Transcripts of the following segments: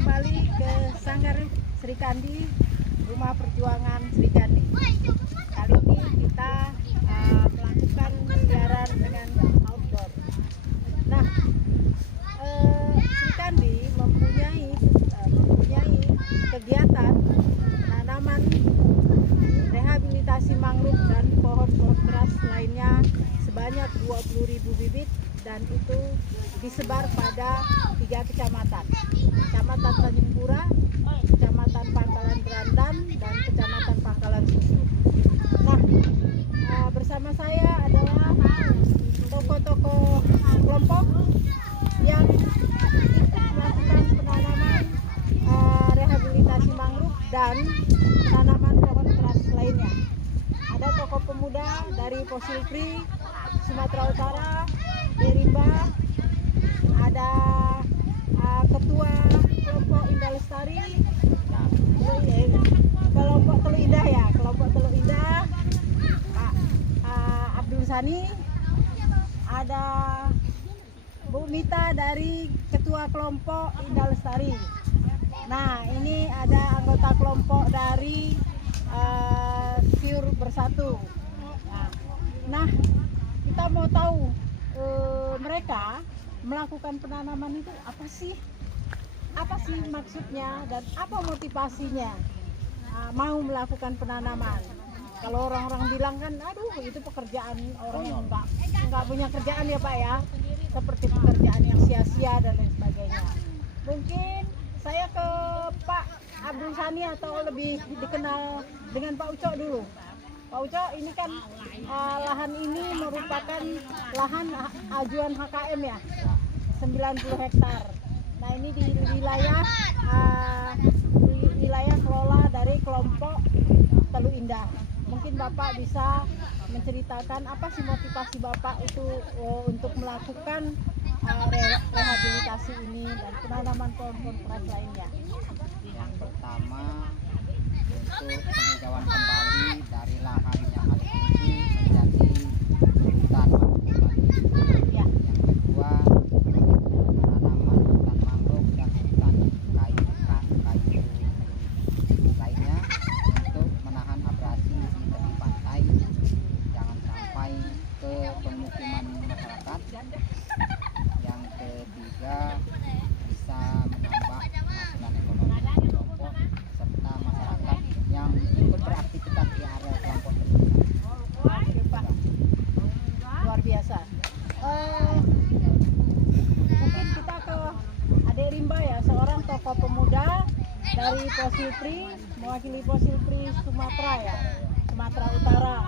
kembali ke Sanggar Sri Kandi, Rumah Perjuangan Sri Kandi. Kali ini kita melakukan siaran dengan outdoor. Nah, Sri Kandi mempunyai kegiatan penanaman rehabilitasi mangrove dan pohon-pohon keras lainnya sebanyak 20.000 bibit, dan itu disebar pada 3 kecamatan: Kecamatan Tanjung Pura, Kecamatan Pangkalan Berandan, dan Kecamatan Pangkalan Susu. Nah, bersama saya adalah tokoh-tokoh kelompok yang ikut melakukan penanaman rehabilitasi mangrove dan penanaman pohon keras lainnya. Ada tokoh pemuda dari Fossil Free Sumatera Utara, Derimba, ada ketua kelompok Indah Lestari, kelompok Teluk Indah ya, kelompok Teluk Indah, Pak Abdul Sani, ada Bu Mita dari ketua kelompok Indah Lestari. Nah, ini ada anggota kelompok dari Siur Bersatu. Nah, kita mau tahu mereka melakukan penanaman itu apa sih maksudnya dan apa motivasinya mau melakukan penanaman. Kalau orang-orang bilang kan, aduh itu pekerjaan orang yang nggak punya kerjaan ya Pak ya, seperti pekerjaan yang sia-sia dan lain sebagainya. Mungkin saya ke Pak Abdul Sani atau lebih dikenal dengan Pak Ucok dulu. Pak Ucok, ini kan lahan ini merupakan lahan ajuan HKM ya, 90 hektar. Nah, ini di wilayah kelola dari kelompok Teluk Indah. Mungkin Bapak bisa menceritakan apa sih motivasi Bapak itu untuk melakukan rehabilitasi ini dan penanaman pohon-pohon keras lainnya. Yang pertama, untuk penghijauan kembali dari lahan yang alih fungsi menjadi hutan mangrove. Ya. Yang kedua, penanaman hutan mangrove dan hutan kayu lainnya untuk menahan abrasi di tepi pantai, jangan sampai ke pemukiman masyarakat. Yang ketiga, bisa menambah penghasilan ekonomi kelompok serta masyarakat yang ikut beraktivitas di area kelompok tersebut. Oke, Pak. Luar biasa. Mungkin kita ke Adik Rimba ya, seorang tokoh pemuda dari Fossil Free, mewakili Fossil Free Sumatera ya, Sumatera Utara.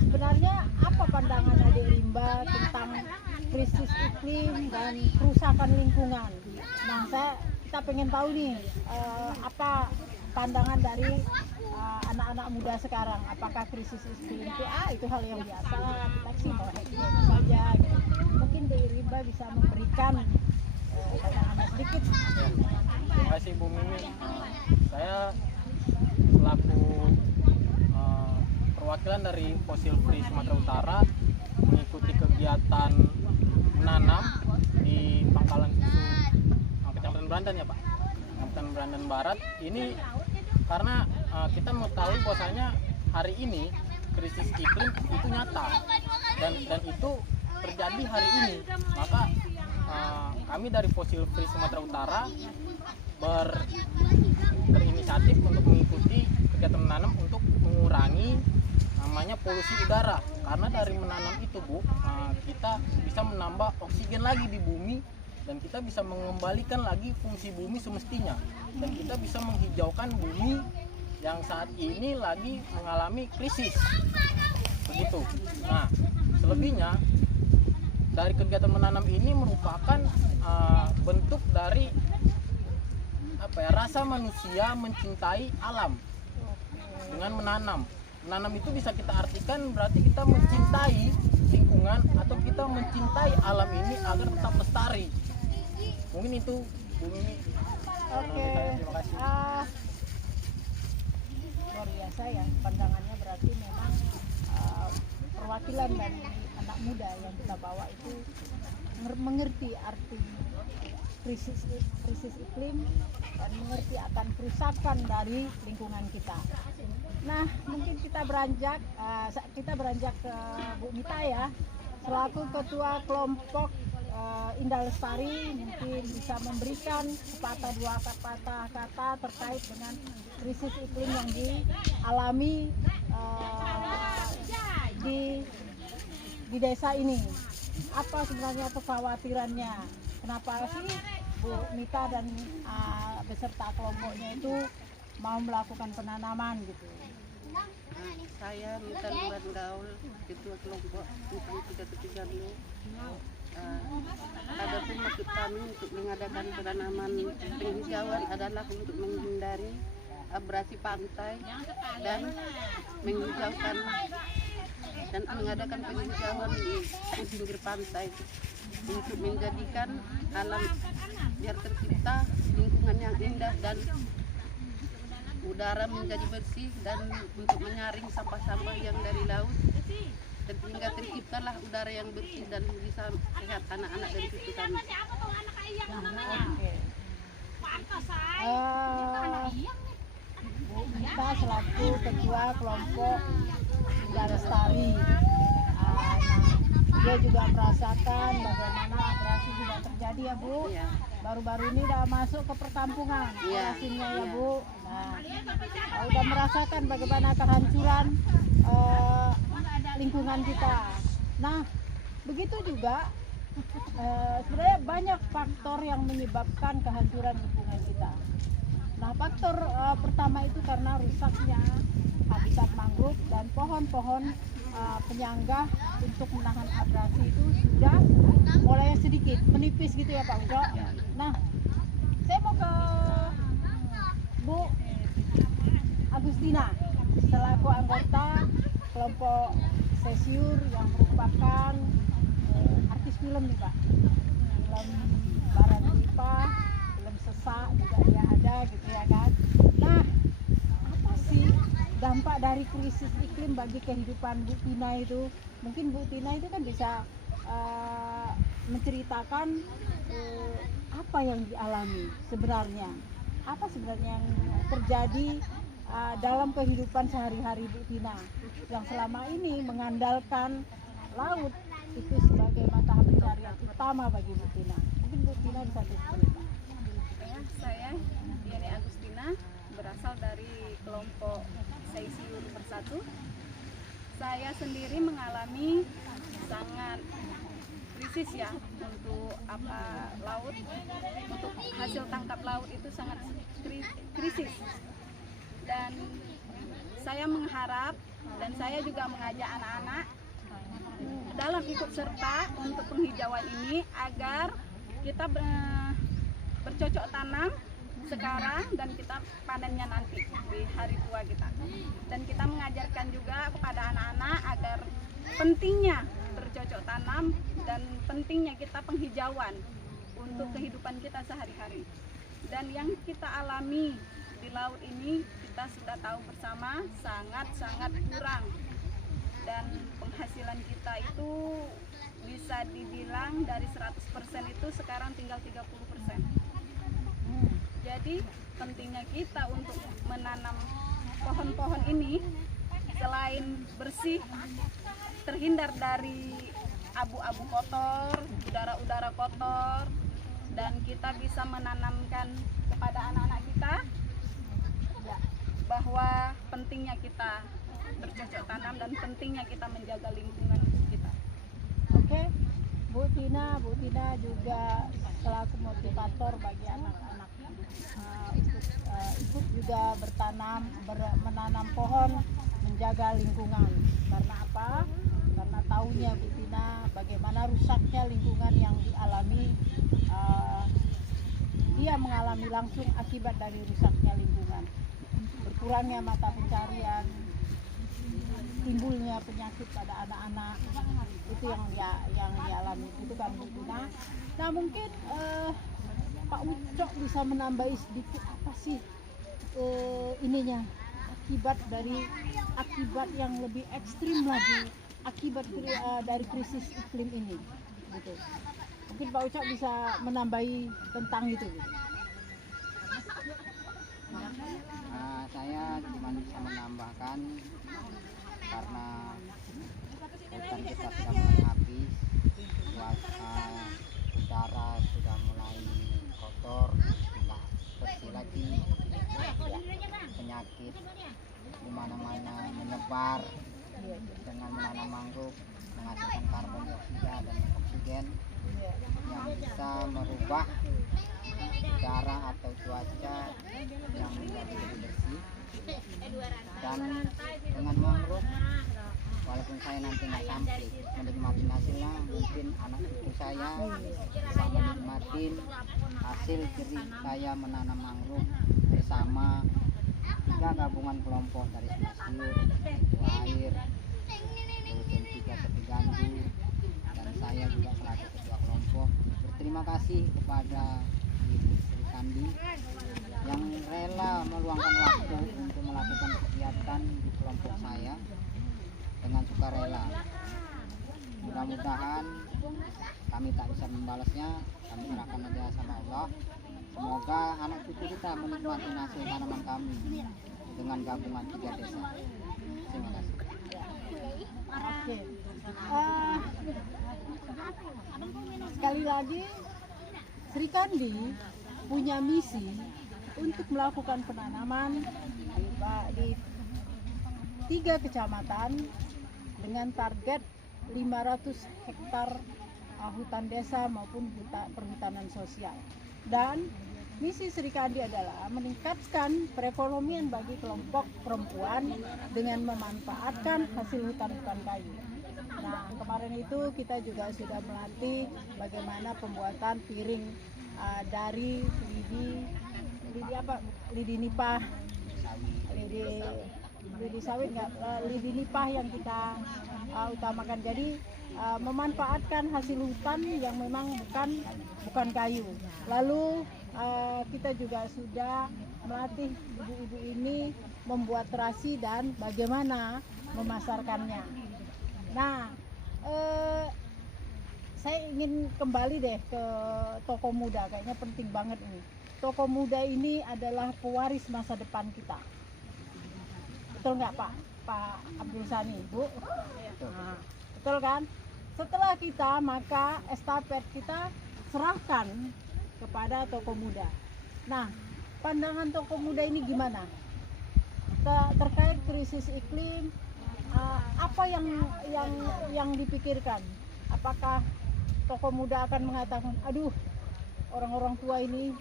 Sebenarnya apa pandangan Adik Rimba tentang krisis iklim dan kerusakan lingkungan? Nah, kita pengen tahu nih apa pandangan dari anak-anak muda sekarang. Apakah krisis iklim itu hal yang biasa, kita sih mau happy saja gitu. Mungkin Adik Rimba bisa memberikan pandangannya sedikit. Terima kasih Bu Mimi. Saya selaku perwakilan dari Fossil Free Sumatera Utara mengikuti kegiatan menanam di Pangkalan Susu, Kecamatan Berandan ya Pak, Kecamatan Berandan Barat. Ini karena kita mengetahui bahwasanya hari ini krisis iklim itu nyata dan itu terjadi hari ini. Maka kami dari Fossil Free Sumatera Utara berinisiatif untuk mengikuti kegiatan menanam untuk mengurangi namanya polusi udara. Karena dari menanam itu Bu, kita bisa menambah oksigen lagi di bumi dan kita bisa mengembalikan lagi fungsi bumi semestinya, dan kita bisa menghijaukan bumi yang saat ini lagi mengalami krisis begitu. Nah, selebihnya dari kegiatan menanam ini merupakan bentuk dari rasa manusia mencintai alam dengan menanam. Menanam itu bisa kita artikan berarti kita mencintai lingkungan atau kita mencintai alam ini agar tetap lestari. Mungkin itu Bu Mimi. Oke. Terima kasih. Luar biasa ya pandangannya, berarti memang perwakilan dari anak muda yang kita bawa itu mengerti arti krisis iklim dan mengerti akan kerusakan dari lingkungan kita. Nah, mungkin kita beranjak ke Bu Mita ya, selaku ketua kelompok Indah Lestari, mungkin bisa memberikan dua patah kata terkait dengan krisis iklim yang dialami di desa ini. Apa sebenarnya kekhawatirannya? Kenapa sih Bu Mita dan beserta kelompoknya itu mau melakukan penanaman gitu? Saya Mita Nuran Gaul, ketua kelompok Mita 330. Adapun maksud kami untuk mengadakan penanaman penghijauan adalah untuk menghindari abrasi pantai dan menghijaukan dan mengadakan penghijauan di pinggir pantai untuk menjadikan alam biar tercipta lingkungan yang indah dan udara menjadi bersih dan untuk menyaring sampah-sampah yang dari laut sehingga terciptalah udara yang bersih dan bisa sehat anak-anak dari situ kami. Bu Mita selaku ketua kelompok Indah Lestari, dia juga merasakan bagaimana abrasi juga terjadi ya Bu. Iya. Baru-baru ini udah masuk ke perkampungan, lokasinya ya Bu. Nah, udah merasakan bagaimana kehancuran lingkungan kita. Nah, begitu juga sebenarnya banyak faktor yang menyebabkan kehancuran lingkungan kita. Nah, faktor pertama itu karena rusaknya habitat mangrove dan pohon-pohon penyangga untuk menahan abrasi itu sudah mulai sedikit menipis gitu ya Pak Ujo. Nah, saya mau ke Bu Agustina selaku anggota kelompok Sesiur yang merupakan artis film nih Pak, film Barat Lipa, film Sesak juga dia ada gitu ya kan. Nah, apa sih dampak dari krisis iklim bagi kehidupan Bu Tina itu? Mungkin Bu Tina itu kan bisa menceritakan apa yang dialami sebenarnya, apa sebenarnya yang terjadi dalam kehidupan sehari-hari Bu Tina yang selama ini mengandalkan laut itu sebagai mata pencarian utama bagi Bu Tina. Mungkin Bu Tina bisa cerita. Ya, saya Diani Agustina berasal dari kelompok Sesiur Bersatu. Saya sendiri mengalami sangat krisis ya untuk laut, untuk hasil tangkap laut itu sangat krisis. Dan saya mengharap dan saya juga mengajak anak-anak dalam ikut serta untuk penghijauan ini agar kita bercocok tanam sekarang dan kita panennya nanti di hari tua kita. Dan kita mengajarkan juga kepada anak-anak agar pentingnya bercocok tanam dan pentingnya kita penghijauan untuk kehidupan kita sehari-hari. Dan yang kita alami di laut ini kita sudah tahu bersama sangat-sangat kurang, dan penghasilan kita itu bisa dibilang dari 100% itu sekarang tinggal 30%. Jadi pentingnya kita untuk menanam pohon-pohon ini selain bersih, terhindar dari abu-abu kotor, udara-udara kotor, dan kita bisa menanamkan kepada anak-anak kita bahwa pentingnya kita bercocok tanam dan pentingnya kita menjaga lingkungan kita. Oke, Bu Tina juga selaku motivator bagi anak-anak ikut juga menanam pohon, menjaga lingkungan. Karena apa? Karena tahunya Bu Tina bagaimana rusaknya lingkungan yang dialami, dia mengalami langsung akibat dari rusaknya lingkungan, berkurangnya mata pencarian, timbulnya penyakit pada anak-anak, itu yang dialami itu kan Bu Tina. Nah, mungkin Pak Ucok bisa menambahi sedikit apa sih akibat yang lebih ekstrim lagi akibat dari krisis iklim ini gitu. Mungkin Pak Ucak bisa menambahi tentang itu. Saya cuma bisa menambahkan karena hutan kita sudah mulai habis, udara sudah mulai kotor, nggak bersih lagi, penyakit di mana-mana menyebar. Dengan menanam mangrove menghasilkan karbon dioksida dan oksigen yang bisa merubah udara atau cuaca yang menjadi lebih bersih. Dan dengan mangrove, walaupun saya nanti nggak sampai menikmati hasilnya, mungkin anak cucu saya bisa menikmati hasil jerih saya menanam mangrove bersama 3 gabungan kelompok dari Smasiur, Air, kemudian 3 Tepi Gandu, dan saya juga selaku ketua kelompok. Berterima kasih kepada Ibu Sri Kandi yang rela meluangkan waktu untuk melakukan kegiatan di kelompok saya dengan sukarela. Mudah-mudahan kami tak bisa membalasnya, kami serahkan aja sama Allah. Semoga anak cucu kita menikmati hasil tanaman kami dengan gabungan 3 desa. Terima kasih. Oke. Sekali lagi, Sri Kandi punya misi untuk melakukan penanaman di 3 kecamatan dengan target 500 hektar hutan desa maupun perhutanan sosial. Dan misi Sri Kandi adalah meningkatkan perekonomian bagi kelompok perempuan dengan memanfaatkan hasil hutan-hutan kayu. Nah, kemarin itu kita juga sudah melatih bagaimana pembuatan piring dari lidi nipah, lidi sawit lidi nipah yang kita utamakan. Jadi memanfaatkan hasil hutan yang memang bukan kayu. Lalu kita juga sudah melatih ibu-ibu ini membuat terasi dan bagaimana memasarkannya. Nah, saya ingin kembali deh ke Toko Muda, kayaknya penting banget ini. Toko Muda ini adalah pewaris masa depan kita. Betul nggak Pak Abdul Sani, Bu? Nah, betul kan? Setelah kita, maka estafet kita serahkan kepada Toko Muda. Nah, pandangan Toko Muda ini gimana? Terkait krisis iklim, apa yang dipikirkan? Apakah Toko Muda akan mengatakan, aduh, orang-orang tua ini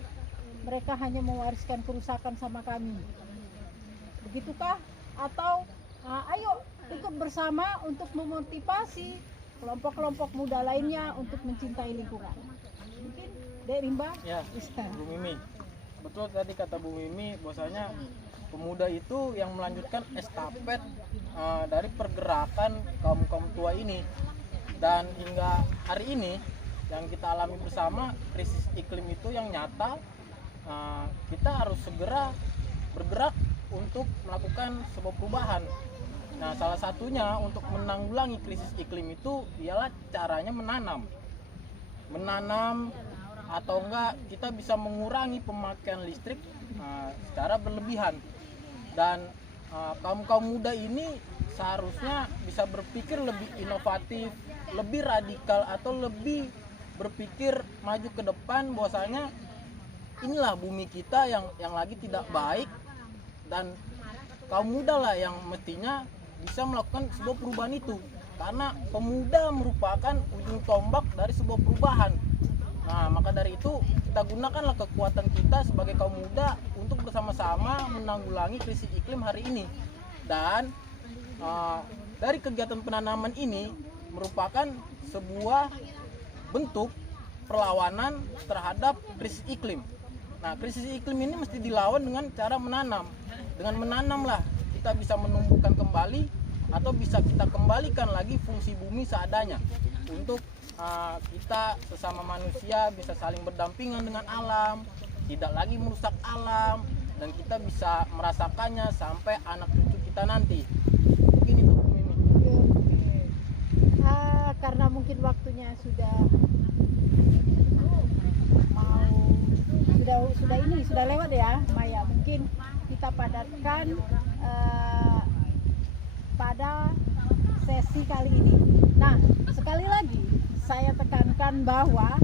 mereka hanya mewariskan kerusakan sama kami, begitukah? Atau ayo ikut bersama untuk memotivasi kelompok-kelompok muda lainnya untuk mencintai lingkungan. Mungkin Dek Rimba ya, bisa. Bu Mimi, betul tadi kata Bu Mimi, bahwasanya pemuda itu yang melanjutkan estafet dari pergerakan kaum tua ini. Dan hingga hari ini yang kita alami bersama, krisis iklim itu yang nyata, kita harus segera bergerak untuk melakukan sebuah perubahan. Nah, salah satunya untuk menanggulangi krisis iklim itu ialah caranya menanam atau enggak kita bisa mengurangi pemakaian listrik secara berlebihan. Dan kaum muda ini seharusnya bisa berpikir lebih inovatif, lebih radikal, atau lebih berpikir maju ke depan, bahwasanya inilah bumi kita yang lagi tidak baik, dan kaum muda lah yang mestinya bisa melakukan sebuah perubahan itu, karena pemuda merupakan ujung tombak dari sebuah perubahan. Nah, maka dari itu kita gunakanlah kekuatan kita sebagai kaum muda untuk bersama-sama menanggulangi krisis iklim hari ini. Dan dari kegiatan penanaman ini merupakan sebuah bentuk perlawanan terhadap krisis iklim. Nah, krisis iklim ini mesti dilawan dengan cara menanam. Dengan menanamlah kita bisa menumbuhkan kembali atau bisa kita kembalikan lagi fungsi bumi seadanya, untuk kita sesama manusia bisa saling berdampingan dengan alam, tidak lagi merusak alam, dan kita bisa merasakannya sampai anak cucu kita nanti. Mungkin itu Bu Mimi. Karena mungkin waktunya sudah mau sudah lewat ya Maya, mungkin kita padatkan pada sesi kali ini. Nah, sekali lagi saya tekankan bahwa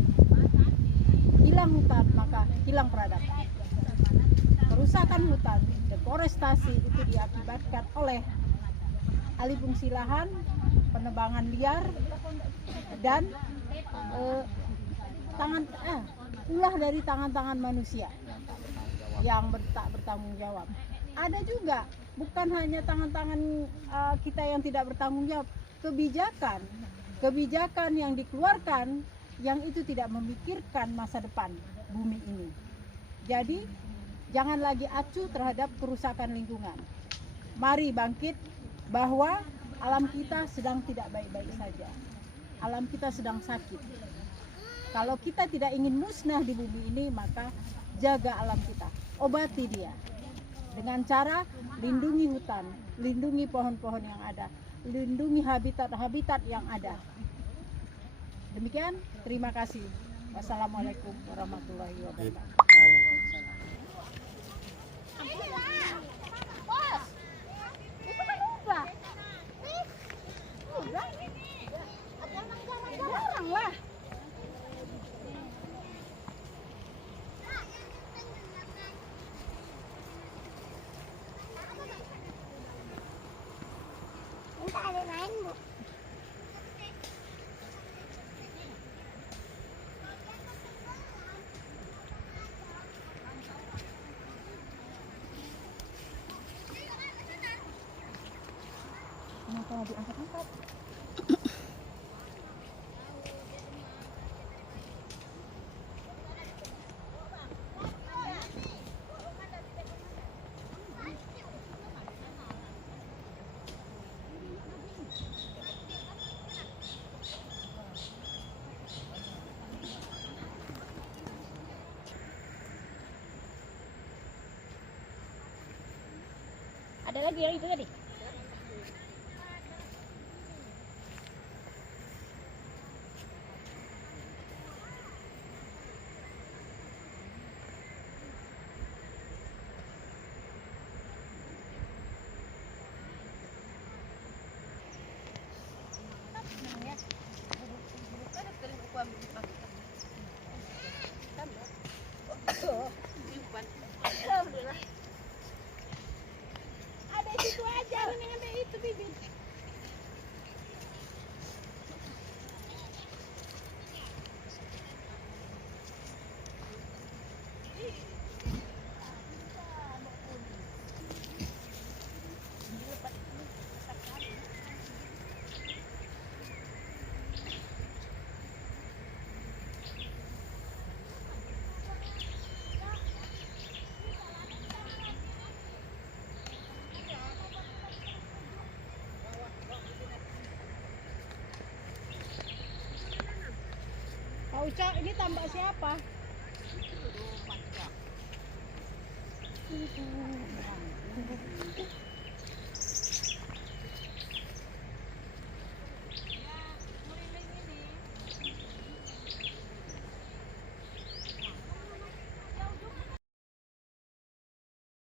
hilang hutan maka hilang peradaban. Kerusakan hutan, deforestasi itu diakibatkan oleh alih fungsi lahan, penebangan liar, dan ulah dari tangan-tangan manusia yang tak bertanggung jawab. Ada juga bukan hanya tangan-tangan kita yang tidak bertanggung jawab, kebijakan yang dikeluarkan yang itu tidak memikirkan masa depan bumi ini. Jadi jangan lagi acuh terhadap kerusakan lingkungan. Mari bangkit bahwa alam kita sedang tidak baik-baik saja. Alam kita sedang sakit. Kalau kita tidak ingin musnah di bumi ini, maka jaga alam kita, obati dia dengan cara lindungi hutan, lindungi pohon-pohon yang ada, lindungi habitat-habitat yang ada. Demikian, terima kasih. Wassalamualaikum warahmatullahi wabarakatuh. Jarang lah. Minta ada lain, Bu. Kenapa diangkat-angkat? Ada lagi yang itu tadi? Alhamdulillah. Ada di situ aja, mending ada itu bibit. Pak Uca, ini tambak siapa? Itu.